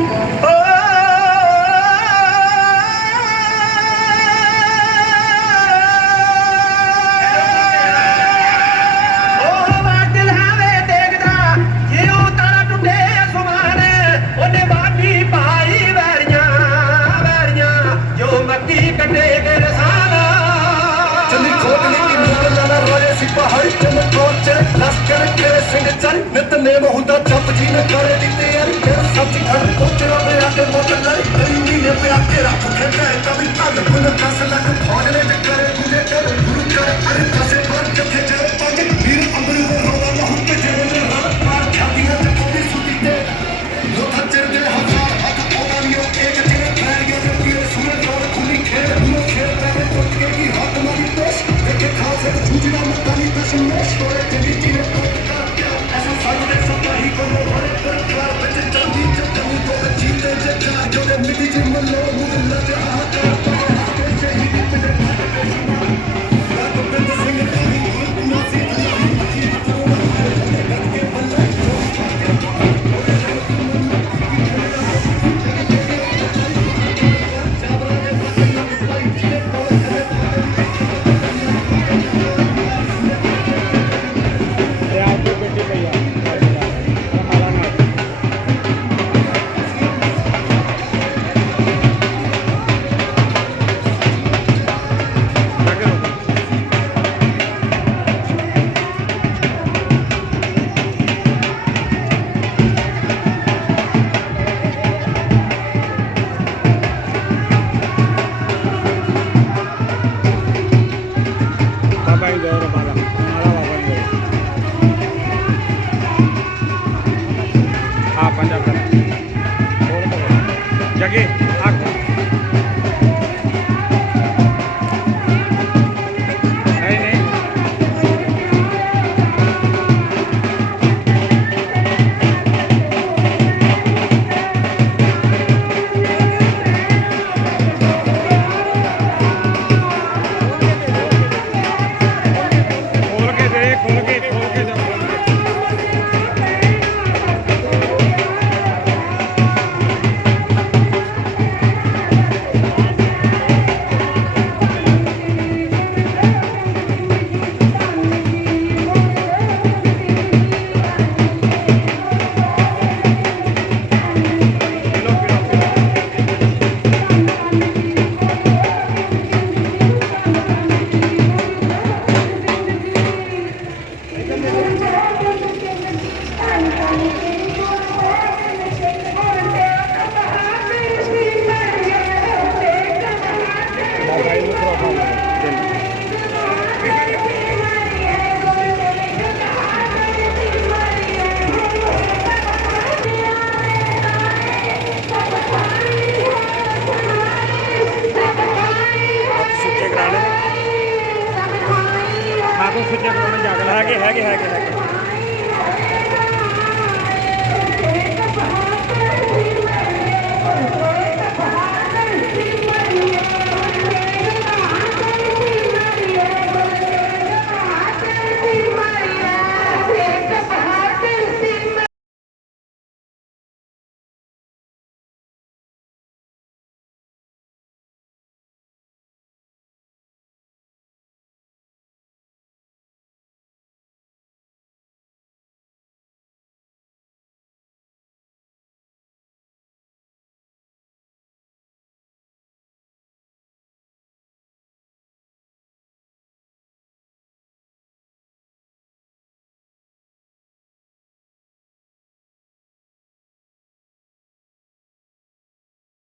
Oh! ਨੇਮ ਹੁੰਦਾ ਚੱਪ ਜੀ ਨੇ ਖੜੇ ਦਿੱਤੇ ਯਾਰ ਫਿਰ ਸੱਚ ਘਰ ਪਹੁੰਚਣਾ ਮੇਰਾ ਤੇ ਮੁੱਕ ਲਈ ਕਈ ਮਹੀਨੇ ਪਿਆ ਕੇ ਰੱਖ ਖੇਡਾਂ ਤਾਂ ਵੀ ਤਨ ਪੁਨ ਕਸ ਲੱਗ ਫੌਜ ਨੇ ਟੱਕਰੇ ਦੂਜੇ ਕਰ ਗੁਰੂ ਕਰ ਅਰੇ ਫਸੇ ಆಗ್ತದೆ ਦੂਸਰੀਆਂ ਕੋਲ ਜਾਗਣਾ। ਹੈਗੇ ਹੈਗੇ ਹੈਗੇ ਹੈਗੇ।